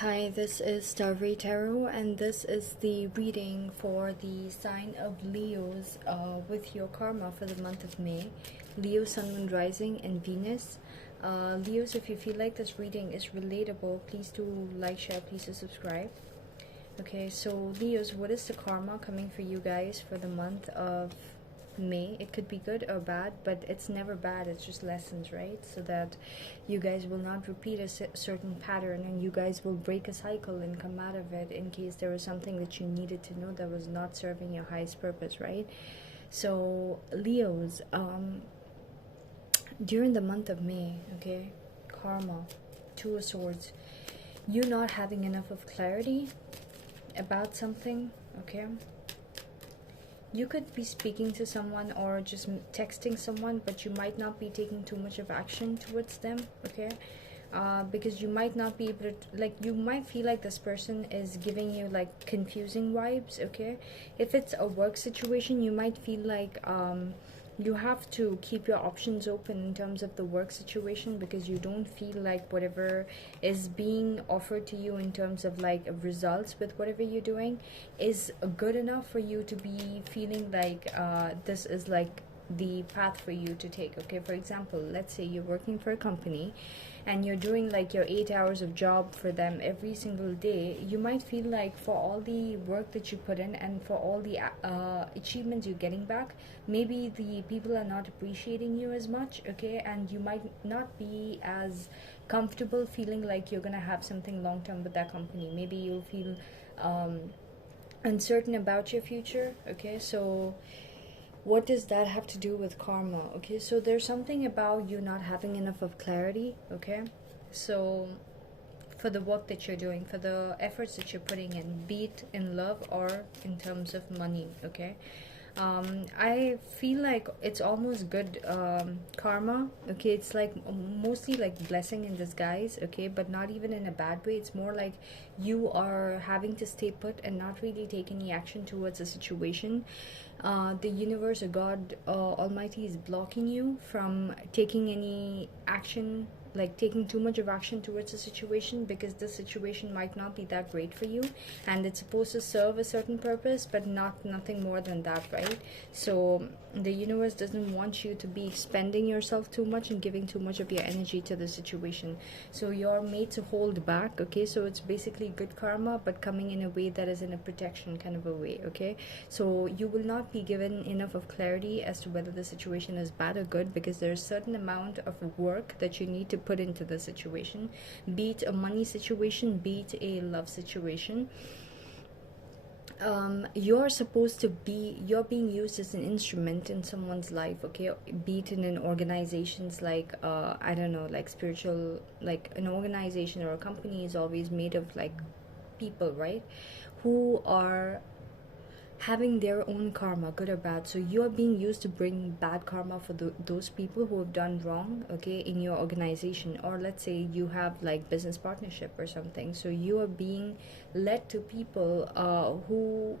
Hi, this is Starry Tarot, and this is the reading for the sign of Leo's with your karma for the month of May. Leo, Sun, Moon, Rising, and Venus. Leos, if you feel like this reading is relatable, please do like, share, please do subscribe. Okay, so Leos, what is the karma coming for you guys for the month of May? It could be good or bad, but it's never bad. It's just lessons, right? So that you guys will not repeat a certain pattern, and you guys will break a cycle and come out of it in case there was something that you needed to know that was not serving your highest purpose, right? So Leos, during the month of May, okay, karma, Two of Swords, you not having enough of clarity about something, okay? You could be speaking to someone or just texting someone, but you might not be taking too much of action towards them, okay? Because you might not be able to, like, you might feel like this person is giving you like confusing vibes, okay? If it's a work situation, you might feel like you have to keep your options open in terms of the work situation, because you don't feel like whatever is being offered to you in terms of like results with whatever you're doing is good enough for you to be feeling like this is like the path for you to take. Okay, for example, let's say you're working for a company and you're doing like your 8 hours of job for them every single day. You might feel like for all the work that you put in and for all the achievements you're getting back, maybe the people are not appreciating you as much, okay? And you might not be as comfortable feeling like you're gonna have something long term with that company. Maybe you'll feel uncertain about your future, okay? So what does that have to do with karma? Okay, so there's something about you not having enough of clarity, okay? So for the work that you're doing, for the efforts that you're putting in, be it in love or in terms of money, okay? I feel like it's almost good karma, okay? It's like mostly like blessing in disguise, okay? But not even in a bad way. It's more like you are having to stay put and not really take any action towards a situation. The universe or God Almighty is blocking you from taking any action, like taking too much of action towards a situation, because the situation might not be that great for you, and it's supposed to serve a certain purpose, but nothing more than that, right? So the universe doesn't want you to be spending yourself too much and giving too much of your energy to the situation. So you're made to hold back, okay? So it's basically good karma, but coming in a way that is in a protection kind of a way, okay? So you will not be given enough of clarity as to whether the situation is bad or good, because there's a certain amount of work that you need to put into the situation, be it a money situation, be it a love situation. You're being used as an instrument in someone's life, okay? Be it in an organization's, like I don't know, like spiritual, like an organization or a company is always made of like people, right, who are having their own karma, good or bad. So you are being used to bring bad karma for those people who have done wrong, okay, in your organization. Or let's say you have like business partnership or something, so you are being led to people who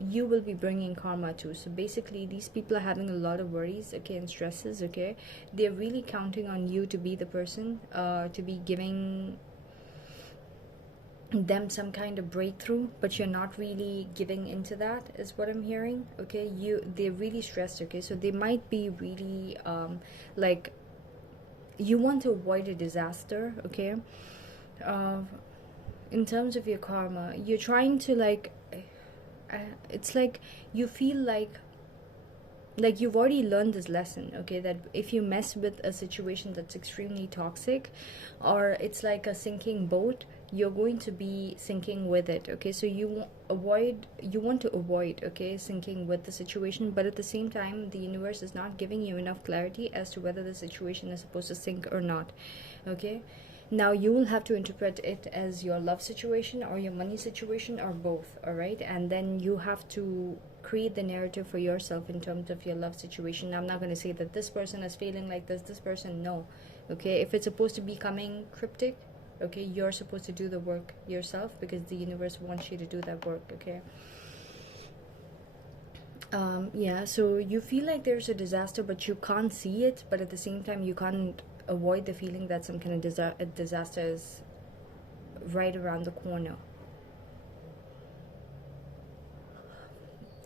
you will be bringing karma to. So basically these people are having a lot of worries, okay, and stresses, okay? They're really counting on you to be the person to be giving them some kind of breakthrough, but you're not really giving into that, is what I'm hearing, okay? They're really stressed, okay? So they might be really like, you want to avoid a disaster, okay? uh, in terms of your karma, you're trying to like it's like you feel like you've already learned this lesson, okay, that if you mess with a situation that's extremely toxic, or it's like a sinking boat, you're going to be sinking with it, okay? So you want to avoid, okay, sinking with the situation, but at the same time the universe is not giving you enough clarity as to whether the situation is supposed to sink or not, okay? Now you will have to interpret it as your love situation or your money situation or both, all right? And then you have to create the narrative for yourself in terms of your love situation. I'm not going to say that this person is feeling like this person, no, okay? If it's supposed to be coming cryptic, okay, you're supposed to do the work yourself, because the universe wants you to do that work, okay? Yeah, so you feel like there's a disaster, but you can't see it, but at the same time you can't avoid the feeling that some kind of disaster is right around the corner.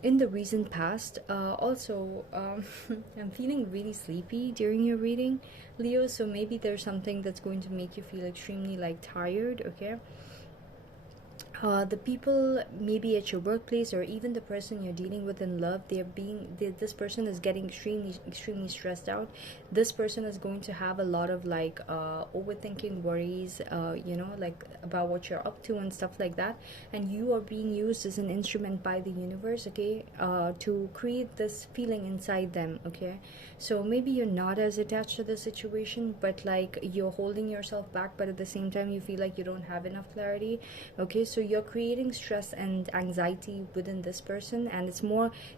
In the recent past, also, I'm feeling really sleepy during your reading, Leo, so maybe there's something that's going to make you feel extremely like tired, okay? The people maybe at your workplace, or even the person you're dealing with in love, this person is getting extremely stressed out. This person is going to have a lot of like overthinking, worries, like about what you're up to and stuff like that. And you are being used as an instrument by the universe, okay, to create this feeling inside them, okay? So maybe you're not as attached to the situation, but like you're holding yourself back, but at the same time you feel like you don't have enough clarity, okay? So you're creating stress and anxiety within this person, and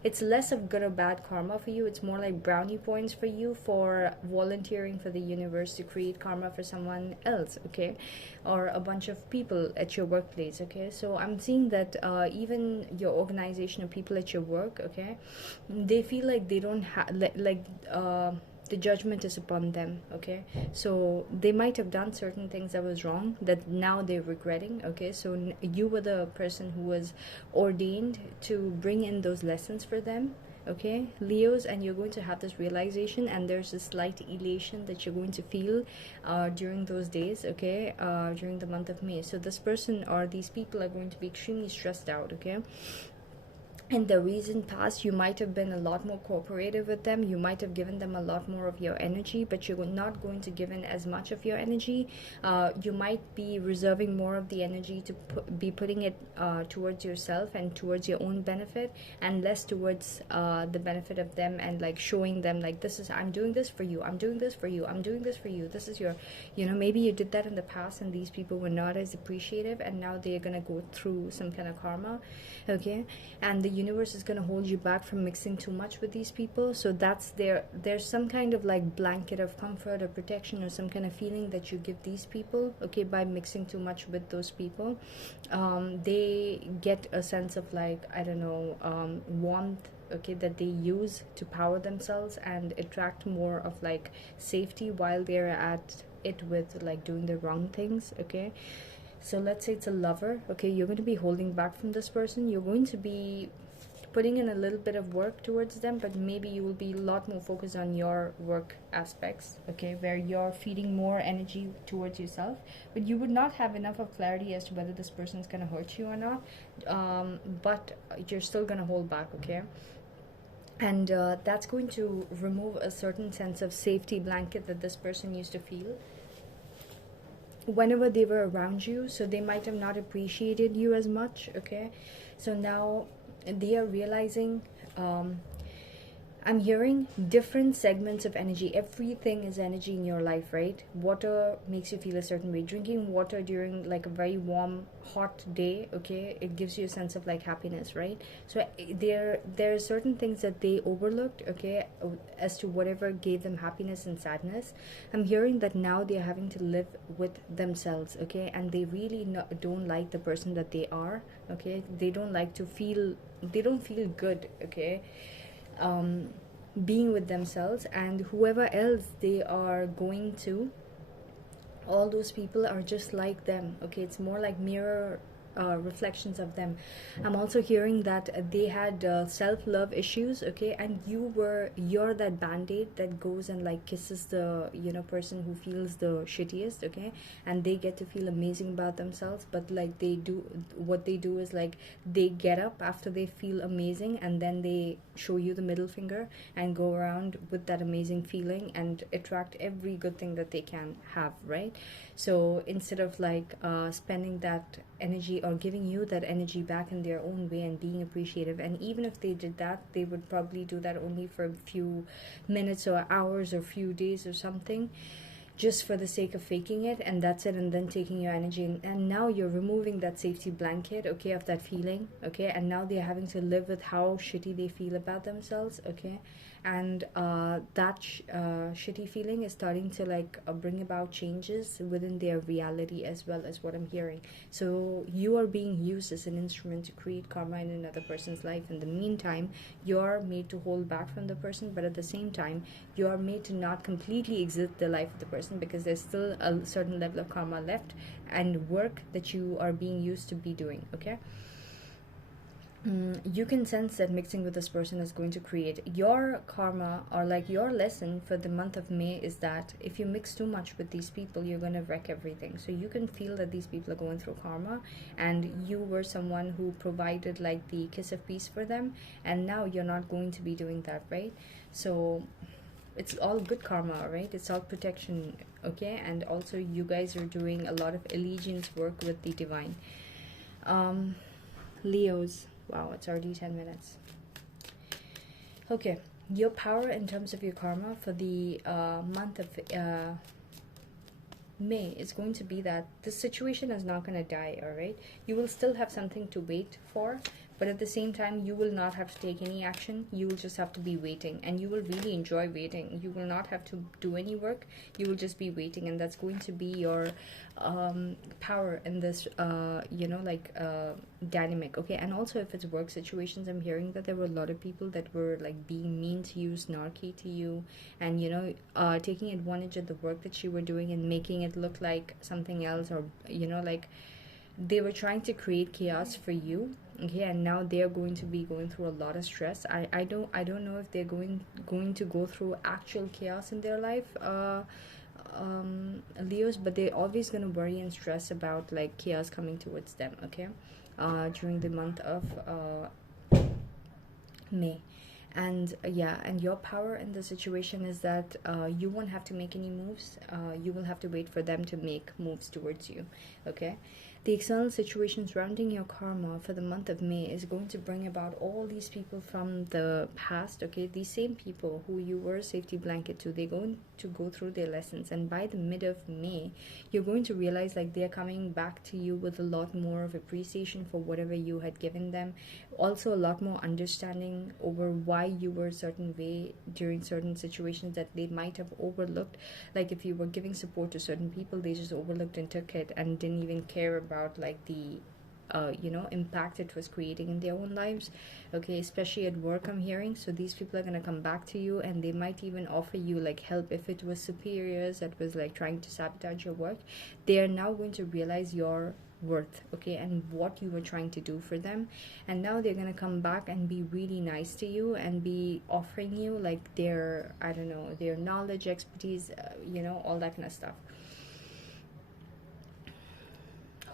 it's less of good or bad karma for you. It's more like brownie points for you for volunteering for the universe to create karma for someone else, okay, or a bunch of people at your workplace, okay? So I'm seeing that even your organization or people at your work, okay, they feel like they don't have the judgment is upon them, okay? So they might have done certain things that was wrong that now they're regretting, okay? So you were the person who was ordained to bring in those lessons for them, okay, Leos, and you're going to have this realization, and there's a slight elation that you're going to feel during those days, okay, during the month of May. So this person or these people are going to be extremely stressed out, okay? In the recent past, you might have been a lot more cooperative with them. You might have given them a lot more of your energy, but you're not going to give in as much of your energy. You might be reserving more of the energy to be putting it towards yourself and towards your own benefit, and less towards the benefit of them, and like showing them like, I'm doing this for you, I'm doing this for you, I'm doing this for you, this is your, maybe you did that in the past and these people were not as appreciative, and now they're going to go through some kind of karma, okay? And the universe is going to hold you back from mixing too much with these people. So there's some kind of like blanket of comfort or protection or some kind of feeling that you give these people, okay, by mixing too much with those people. They get a sense of like, I don't know, warmth, okay, that they use to power themselves and attract more of like safety while they're at it with like doing the wrong things, okay? So let's say it's a lover, okay, you're going to be holding back from this person. You're going to be putting in a little bit of work towards them, but maybe you will be a lot more focused on your work aspects, okay, where you're feeding more energy towards yourself, but you would not have enough of clarity as to whether this person is going to hurt you or not, but you're still going to hold back, okay? And that's going to remove a certain sense of safety blanket that this person used to feel whenever they were around you. So they might have not appreciated you as much, okay? So now they are realizing, I'm hearing different segments of energy. Everything is energy in your life, right? Water makes you feel a certain way. Drinking water during like a very warm, hot day, okay, it gives you a sense of like happiness, right? So there are certain things that they overlooked, okay, as to whatever gave them happiness and sadness. I'm hearing that now they're having to live with themselves, okay, and they really don't like the person that they are, okay? They don't feel good, okay, being with themselves, and whoever else they are going to, all those people are just like them, okay? It's more like mirror reflections of them. I'm also hearing that they had self-love issues, okay, and you're that band-aid that goes and like kisses the person who feels the shittiest, okay, and they get to feel amazing about themselves. But like what they do is like they get up after they feel amazing, and then they show you the middle finger and go around with that amazing feeling and attract every good thing that they can have, right? So instead of like spending that energy or giving you that energy back in their own way and being appreciative, and even if they did that, they would probably do that only for a few minutes or hours or few days or something, just for the sake of faking it, and that's it, and then taking your energy and now you're removing that safety blanket, okay, of that feeling, okay, and now they're having to live with how shitty they feel about themselves, okay, and that shitty feeling is starting to like bring about changes within their reality as well, as what I'm hearing. So you are being used as an instrument to create karma in another person's life. In the meantime, you're made to hold back from the person, but at the same time you are made to not completely exit the life of the person, because there's still a certain level of karma left and work that you are being used to be doing. Okay. You can sense that mixing with this person is going to create your karma, or like your lesson for the month of May is that if you mix too much with these people, you're going to wreck everything. So you can feel that these people are going through karma, and you were someone who provided like the kiss of peace for them, and now you're not going to be doing that, right? So it's all good karma, right? It's all protection. Okay. And also you guys are doing a lot of allegiance work with the divine. Leos. Wow, it's already 10 minutes. Okay, your power in terms of your karma for the month of May is going to be that this situation is not going to die, all right? You will still have something to wait for, but at the same time, you will not have to take any action. You will just have to be waiting, and you will really enjoy waiting. You will not have to do any work. You will just be waiting, and that's going to be your power in this, dynamic. Okay. And also, if it's work situations, I'm hearing that there were a lot of people that were like being mean to you, snarky to you, and taking advantage of the work that you were doing and making it look like something else, or like they were trying to create chaos for you. Okay. And now they're going to be going through a lot of stress. I don't know if they're going to go through actual chaos in their life, Leos, but they're always going to worry and stress about like chaos coming towards them. Okay. During the month of May. And yeah, and your power in the situation is that you won't have to make any moves. You will have to wait for them to make moves towards you. Okay. The external situation surrounding your karma for the month of May is going to bring about all these people from the past. Okay, these same people who you were a safety blanket to, they're going to go through their lessons, and by the mid of May, you're going to realize like they're coming back to you with a lot more of appreciation for whatever you had given them. Also, a lot more understanding over why you were a certain way during certain situations that they might have overlooked. Like if you were giving support to certain people, they just overlooked and took it and didn't even care about like the impact it was creating in their own lives. Okay, especially at work, I'm hearing. So these people are going to come back to you, and they might even offer you like help if it was superiors that was like trying to sabotage your work. They are now going to realize your worth, okay, and what you were trying to do for them, and now they're going to come back and be really nice to you and be offering you like their, I don't know, their knowledge, expertise, all that kind of stuff.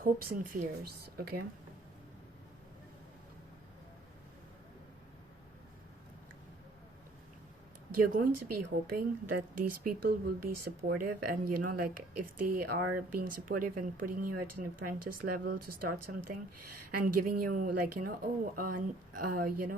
Hopes and fears. Okay. You're going to be hoping that these people will be supportive, and like if they are being supportive and putting you at an apprentice level to start something and giving you like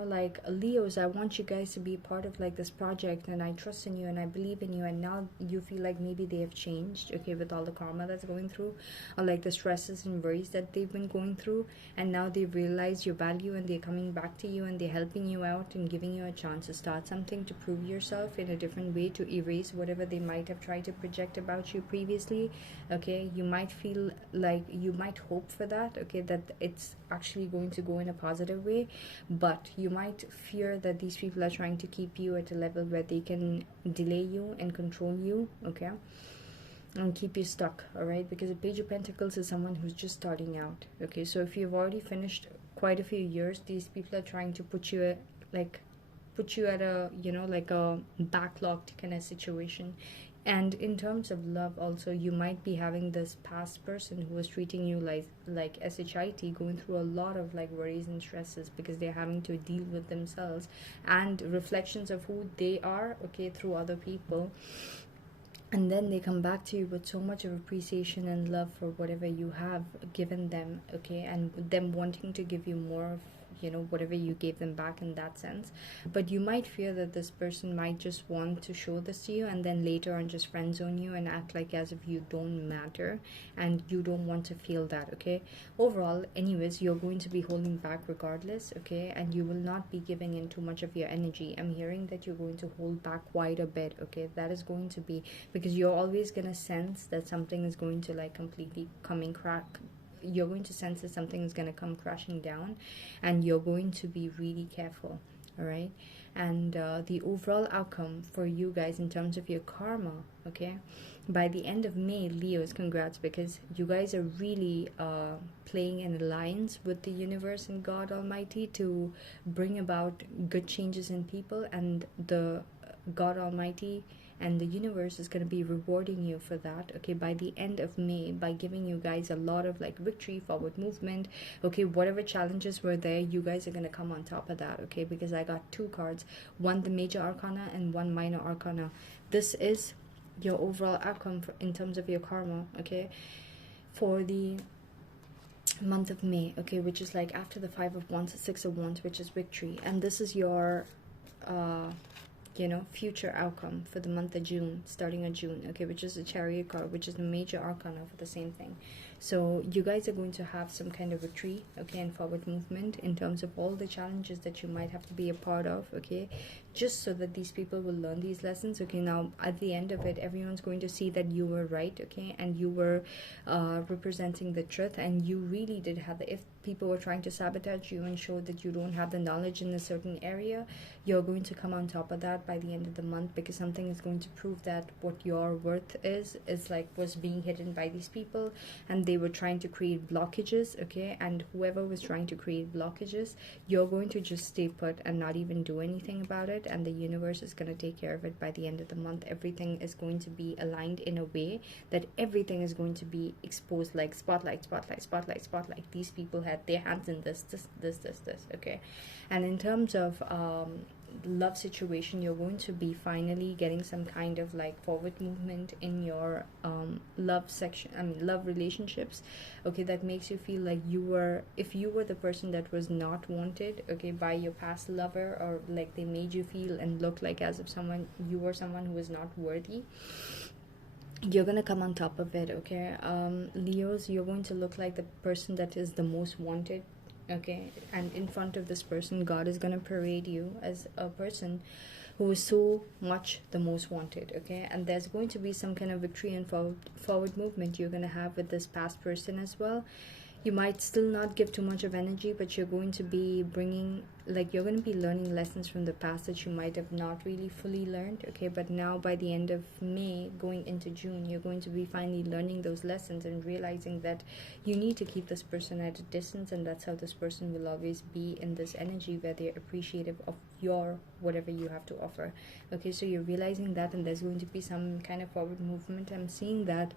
like Leos, I want you guys to be part of like this project, and I trust in you and I believe in you, and now you feel like maybe they have changed, okay, with all the karma that's going through, or like the stresses and worries that they've been going through, and now they've realized your value and they're coming back to you and they're helping you out and giving you a chance to start something, to prove yourself in a different way, to erase whatever they might have tried to project about you previously. Okay, you might feel like, you might hope for that, okay, that it's actually going to go in a positive way, but you might fear that these people are trying to keep you at a level where they can delay you and control you, okay, and keep you stuck. All right, because the Page of Pentacles is someone who's just starting out. Okay, so if you've already finished quite a few years, these people are trying to put you at a like a backlogged kind of situation. And in terms of love also, you might be having this past person who was treating you like shit, going through a lot of like worries and stresses because they're having to deal with themselves and reflections of who they are, okay, through other people. And then they come back to you with so much of appreciation and love for whatever you have given them, okay, and them wanting to give you more of you know, whatever you gave them back in that sense. But you might fear that this person might just want to show this to you and then later on just friend zone you and act like as if you don't matter, and you don't want to feel that. Okay, overall anyways, you're going to be holding back regardless. Okay, and you will not be giving in too much of your energy. I'm hearing that you're going to hold back quite a bit. Okay, that is going to be because you're always going to sense that something is going to like completely coming crack. You're going to sense that something is going to come crashing down, and you're going to be really careful. All right, and the overall outcome for you guys in terms of your karma, okay, by the end of May, Leos, congrats, because you guys are really playing an alliance with the universe and God Almighty to bring about good changes in people, and the God Almighty and the universe is going to be rewarding you for that. Okay, by the end of May, by giving you guys a lot of like victory, forward movement. Okay, whatever challenges were there, you guys are going to come on top of that. Okay, because I got two cards, one the major arcana and one minor arcana. This is your overall outcome in terms of your karma. Okay, for the month of May, okay, which is like after the 5 of Wands, 6 of Wands, which is victory, and this is your you know, future outcome for the month of June, starting of June, okay, which is the Chariot card, which is the major arcana for the same thing. So you guys are going to have some kind of retreat, okay, and forward movement in terms of all the challenges that you might have to be a part of, okay, just so that these people will learn these lessons. Okay, now at the end of it, everyone's going to see that you were right, okay, and you were representing the truth, and you really did have the, if people were trying to sabotage you and show that you don't have the knowledge in a certain area, you're going to come on top of that by the end of the month, because something is going to prove that what your worth is like was being hidden by these people, and they were trying to create blockages, okay, and whoever was trying to create blockages, you're going to just stay put and not even do anything about it, and the universe is going to take care of it by the end of the month. Everything is going to be aligned in a way that everything is going to be exposed, like spotlight, spotlight, spotlight, spotlight. These people had their hands in this, okay. And in terms of love situation, you're going to be finally getting some kind of like forward movement in your love section, I mean love relationships, okay, that makes you feel like you were, if you were the person that was not wanted, okay, by your past lover, or like they made you feel and look like as if someone, you were someone who was not worthy, you're gonna come on top of it, okay. Leos, you're going to look like the person that is the most wanted, okay, and in front of this person, God is gonna parade you as a person who is so much the most wanted, okay, and there's going to be some kind of victory and forward movement you're gonna have with this past person as well. You might still not give too much of energy, but you're going to be bringing, like, you're going to be learning lessons from the past that you might have not really fully learned, okay, but now by the end of May going into June, you're going to be finally learning those lessons and realizing that you need to keep this person at a distance, and that's how this person will always be in this energy where they're appreciative of your whatever you have to offer, okay. So you're realizing that, and there's going to be some kind of forward movement. I'm seeing that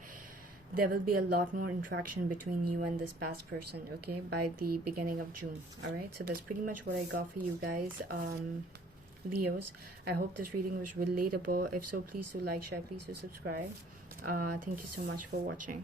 there will be a lot more interaction between you and this past person, okay, by the beginning of June. All right, so that's pretty much what I got for you guys, Leos. I hope this reading was relatable. If so, please do like, share, please do subscribe. Thank you so much for watching.